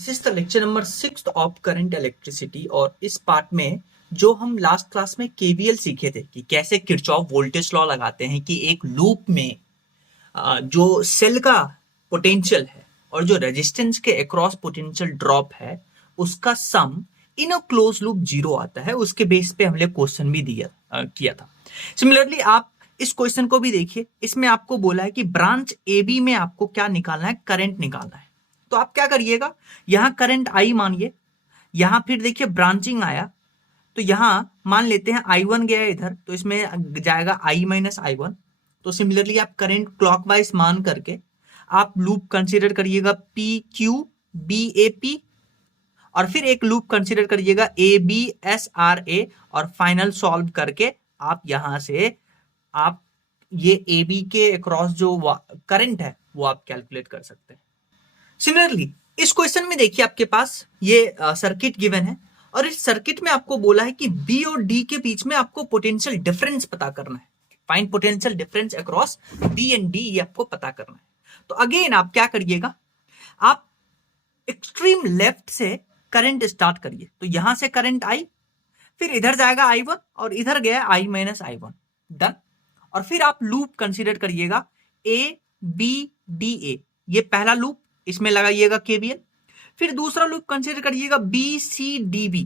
This is the lecture number 6 of current electricity. और इस part में जो हम लास्ट क्लास में केवीएल सीखे थे कि कैसे किरचॉफ वोल्टेज लॉ लगाते हैं कि एक लूप में जो सेल का पोटेंशियल है और जो रेजिस्टेंस के अक्रॉस पोटेंशियल ड्रॉप है उसका सम इन अ क्लोज लूप जीरो आता है। उसके बेस पे हमने क्वेश्चन भी किया था। सिमिलरली आप इस क्वेश्चन को भी देखिए, इसमें आपको बोला है कि ब्रांच ए बी में आपको क्या निकालना है, करंट निकालना है। तो आप क्या करिएगा, यहां करंट आई मानिए, यहां फिर देखिए ब्रांचिंग आया तो यहां मान लेते हैं I1 गया इधर, तो इसमें जाएगा I माइनस I1। तो सिमिलरली आप करंट क्लॉकवाइज मान करके आप लूप कंसीडर करिएगा PQ BAP, और फिर एक लूप कंसीडर करिएगा ABSRA, और फाइनल सॉल्व करके आप यहां से आप ये AB के अक्रॉस जो करंट है वो आप कैलकुलेट कर सकते हैं। सिमिलरली इस क्वेश्चन में देखिए आपके पास ये सर्किट गिवन है और इस सर्किट में आपको बोला है कि बी और डी के बीच में आपको पोटेंशियल डिफरेंस पता करना है। Find potential difference across B and D, ये आपको पता करना है। तो अगेन आप क्या करिएगा, आप एक्सट्रीम लेफ्ट से करंट स्टार्ट करिए। तो यहां से करंट आई, फिर इधर जाएगा I1 और इधर गया I माइनस I1, डन। और फिर आप लूप कंसीडर करिएगा ABDA, ये पहला लूप, इसमें लगाइएगा केवीएल। फिर दूसरा लूप कंसीडर करिएगा BCDB,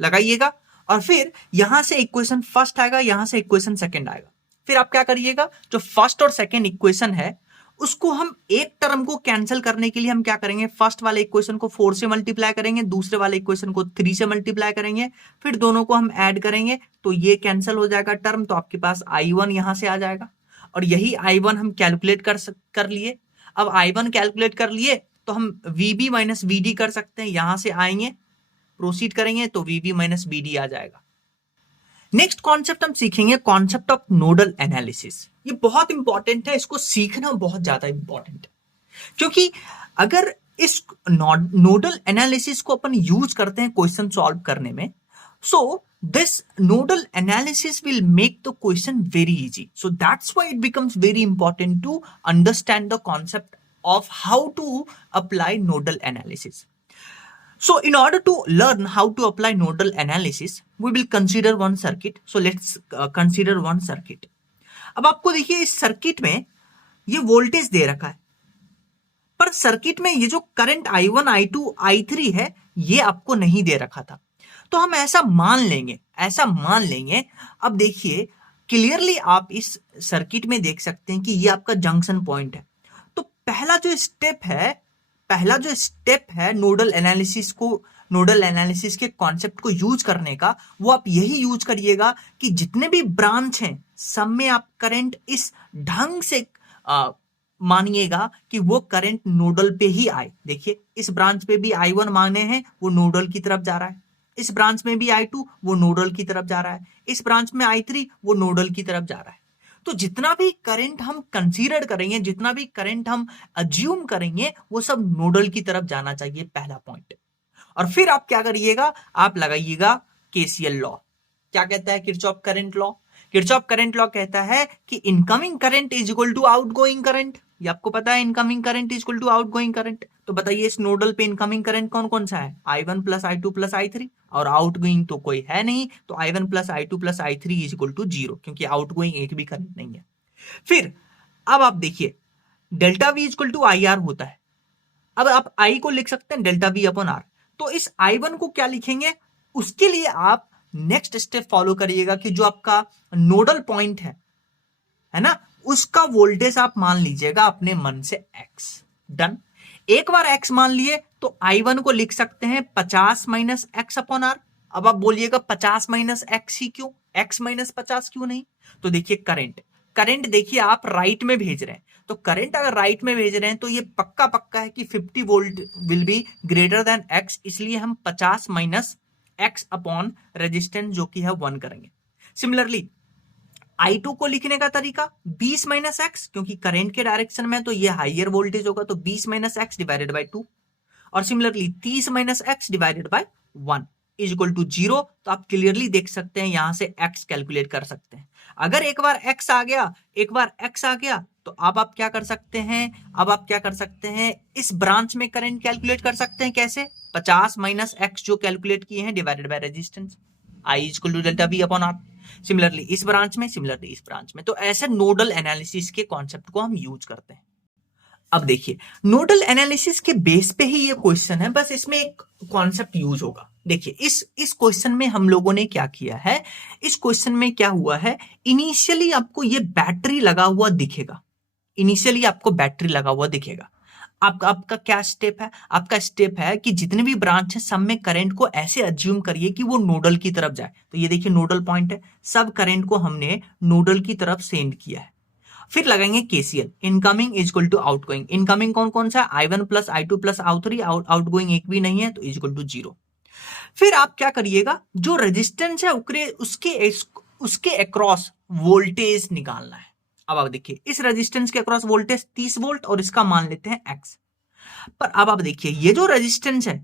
लगाइएगा। और फिर यहां से इक्वेशन फर्स्ट आएगा, यहां से इक्वेशन सेकंड आएगा। फिर आप क्या करिएगा, जो फर्स्ट और सेकंड इक्वेशन है उसको हम एक टर्म को कैंसिल करने के लिए हम क्या करेंगे, फर्स्ट वाले इक्वेशन को 4 से मल्टीप्लाई करेंगे, दूसरे वाले इक्वेशन को 3 से मल्टीप्लाई करेंगे, फिर दोनों को हम ऐड करेंगे तो ये कैंसिल हो जाएगा टर्म। तो आपके पास I1 यहां से आ जाएगा और यही I1 हम कैलकुलेट कर लिए। अब I1 कैलकुलेट कर लिए तो हम VB माइनस VD कर सकते हैं, यहां से आएंगे प्रोसीड करेंगे तो VB माइनस BD आ जाएगा। नेक्स्ट कॉन्सेप्ट हम सीखेंगे कॉन्सेप्ट ऑफ नोडल एनालिसिस। ये बहुत इंपॉर्टेंट है, इसको सीखना बहुत ज्यादा इंपॉर्टेंट है, क्योंकि अगर इस नोडल एनालिसिस को अपन यूज करते हैं क्वेश्चन सॉल्व करने में, so this nodal analysis will make the question very easy. So that's why it becomes very important to understand the concept of how to apply nodal analysis. So in order to learn how to apply nodal analysis, we will consider one circuit. So let's consider one circuit. अब आपको देखिए इस circuit में ये voltage दे रखा है, पर circuit में ये जो करंट I1, I2, I3 है ये आपको नहीं दे रखा था। तो हम ऐसा मान लेंगे। अब देखिए क्लियरली आप इस सर्किट में देख सकते हैं कि ये आपका जंक्शन पॉइंट है। पहला जो स्टेप है नोडल एनालिसिस के कॉन्सेप्ट को यूज करने का, वो आप यही यूज करिएगा कि जितने भी ब्रांच हैं सब में आप करंट इस ढंग से मानिएगा कि वो करंट नोडल पे ही आए। देखिए इस ब्रांच पे भी I1 माने हैं, वो नोडल की तरफ जा रहा है। इस ब्रांच में भी I2, वो नोडल की तरफ जा रहा है। इस ब्रांच में I3, वो नोडल की तरफ जा रहा है। तो जितना भी करंट हम कंसीडर करेंगे, जितना भी करंट हम अज्यूम करेंगे, वो सब नोडल की तरफ जाना चाहिए, पहला पॉइंट। और फिर आप क्या करिएगा, आप लगाइएगा केसीएल लॉ। क्या कहता है Kirchhoff current law? Kirchhoff current law कहता है कि incoming current is equal to outgoing current. ये आपको पता है, incoming current is equal to outgoing current. तो बताइए इस नोडल पे इनकमिंग करंट कौन कौन सा है? I1 plus I2 plus I3, और आउटगोइंग तो कोई है नहीं, तो I1 plus I2 plus I3 is equal to 0, क्योंकि आउटगोइंग एक भी करंट नहीं है। फिर अब आप देखिए delta V is equal to IR होता है। अब आप I को लिख सकते हैं डेल्टा V अपॉन R। तो इस I1 को क्या लिखेंगे, उसके लिए आप नेक्स्ट स्टेप फॉलो करिएगा कि जो आपका नोडल पॉइंट है ना, उसका वोल्टेज आप मान लीजिएगा अपने मन से X। डन। एक बार X मान लिए तो I1 को लिख सकते हैं 50 माइनस X अपॉन R। अब आप बोलिएगा 50 माइनस X ही क्यों, X माइनस 50 क्यों नहीं? तो देखिए करंट देखिए आप राइट में भेज रहे हैं, तो करंट अगर राइट में भेज रहे हैं तो ये पक्का है कि 50 volt will be greater than X, इसलिए हम 50 माइनस X अपॉन रेजिस्टेंस जो कि है 1 करेंगे। सिमिलरली I2 को लिखने का तरीका 20 माइनस X, क्योंकि करंट के डायरेक्शन में तो ये हाइयर वोल्टेज होगा, तो 20 माइनस X डिवाइडेड बाय 2, और similarly 30 minus X divided by 1। Is equal to 0, तो आप क्लियरली देख सकते हैं यहां से x कैलकुलेट कर सकते हैं। अगर एक बार x आ गया, एक बार x आ गया, तो अब आप क्या कर सकते हैं, अब आप क्या कर सकते हैं, इस ब्रांच में करंट कैलकुलेट कर सकते हैं। कैसे? 50 माइनस x जो कैलकुलेट किए हैं divided by resistance, I is equal to delta V upon R। Similarly इस ब्रांच में, सिमिलरली इस ब्रांच में। तो ऐसे नोडल एनालिसिस के कॉन्सेप्ट को हम यूज करते हैं। अब देखिए, नोडल एनालिसिस के बेस पे ही ये क्वेश्चन है, बस इसमें एक कॉन्सेप्ट यूज होगा। देखिए इस क्वेश्चन में हम लोगों ने क्या किया है, इस क्वेश्चन में क्या हुआ है, इनिशियली आपको ये बैटरी लगा हुआ दिखेगा, इनिशियली आपको बैटरी लगा हुआ दिखेगा। आपका क्या स्टेप है, आपका स्टेप है कि जितने भी ब्रांच है सब में करंट को ऐसे अज्यूम करिए कि वो नोडल की तरफ जाए। तो ये देखिए नोडल पॉइंट है, सब करंट को हमने नोडल की तरफ सेंड किया है। फिर लगाएंगे KCL, incoming is equal to outgoing. Incoming कौन कौन सा है, I1 plus I2 plus I3, outgoing एक भी नहीं है, तो इज इक्वल टू 0। फिर आप क्या करिएगा, जो रेजिस्टेंस है उसके अक्रॉस वोल्टेज निकालना है। अब आप देखिए इस रेजिस्टेंस के अक्रॉस वोल्टेज 30 वोल्ट और इसका मान लेते हैं x। पर अब आप देखिए ये जो रेजिस्टेंस है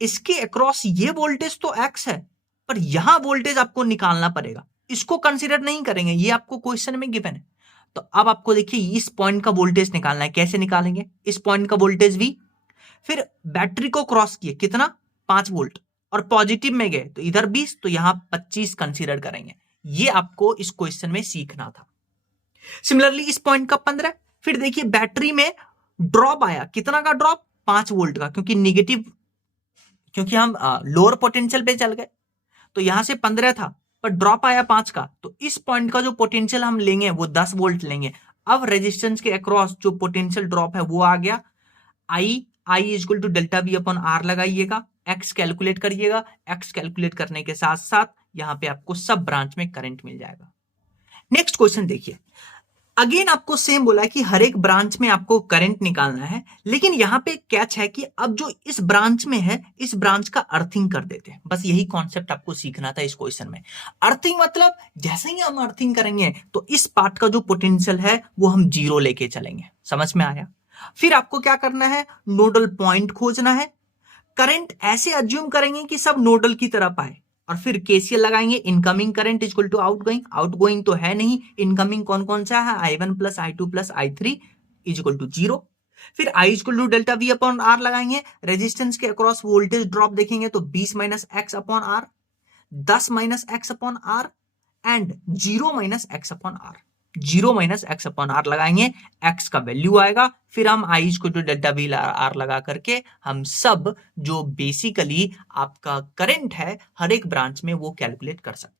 इसके अक्रॉस ये वोल्टेज तो x है, पर यहां वोल्टेज आपको निकालना पड़ेगा, इसको कंसीडर नहीं करेंगे, ये आपको क्वेश्चन में गिवन है। तो अब आपको देखिए इस पॉइंट का वोल्टेज निकालना है। कैसे निकालेंगे, इस पॉइंट का वोल्टेज V, फिर बैटरी को क्रॉस किए कितना, 5 वोल्ट, और पॉजिटिव में गए तो इधर 20, तो यहां 25 कंसीडर करेंगे। ये आपको इस क्वेश्चन में सीखना था। सिमिलरली इस पॉइंट का 15, फिर देखिए बैटरी में ड्रॉप आया, कितना का ड्रॉप, 5 वोल्ट का, क्योंकि निगेटिव, क्योंकि हम लोअर पोटेंशियल पे चल गए, तो यहां से 15 था पर ड्रॉप आया 5 का, तो इस पॉइंट का जो पोटेंशियल हम लेंगे वो 10 वोल्ट लेंगे। अब रेजिस्टेंस के अक्रॉस जो पोटेंशियल ड्रॉप है वो आ गया, I is equal to delta V upon R लगाइएगा, x कैलकुलेट करिएगा, x कैलकुलेट करने के साथ साथ यहां पे आपको सब ब्रांच में करंट मिल जाएगा। नेक्स्ट क्वेश्चन देखिए, अगेन आपको सेम बोला है कि हर एक ब्रांच में आपको करंट निकालना है, लेकिन यहां पे कैच है कि अब जो इस ब्रांच में है इस ब्रांच का अर्थिंग कर देते हैं। बस यही कॉन्सेप्ट आपको सीखना था इस क्वेश्चन में। अर्थिंग मतलब जैसे ही हम अर्थिंग करेंगे तो इस पार्ट का जो पोटेंशियल है वो हम 0 लेके चलेंगे। समझ में आया? फिर आपको क्या करना है, नोडल पॉइंट खोजना है, करंट ऐसे अज्यूम करेंगे कि सब नोडल की तरफ आए, और फिर केसीएल लगाएंगे, incoming current equal to outgoing, outgoing तो है नहीं, इनकमिंग कौन कौन सा है, I1 plus I2 plus I3 equal to 0। फिर I equal to delta V upon R लगाएंगे, रेजिस्टेंस के अक्रॉस वोल्टेज ड्रॉप देखेंगे तो 20 minus X upon R, 10 minus X upon R and 0 minus X upon R. 0 minus X upon R लगाएंगे, X का value आएगा, फिर हम I equal to delta V R लगा करके हम सब जो बेसिकली आपका करंट है हर एक ब्रांच में वो कैलकुलेट कर सकते हैं।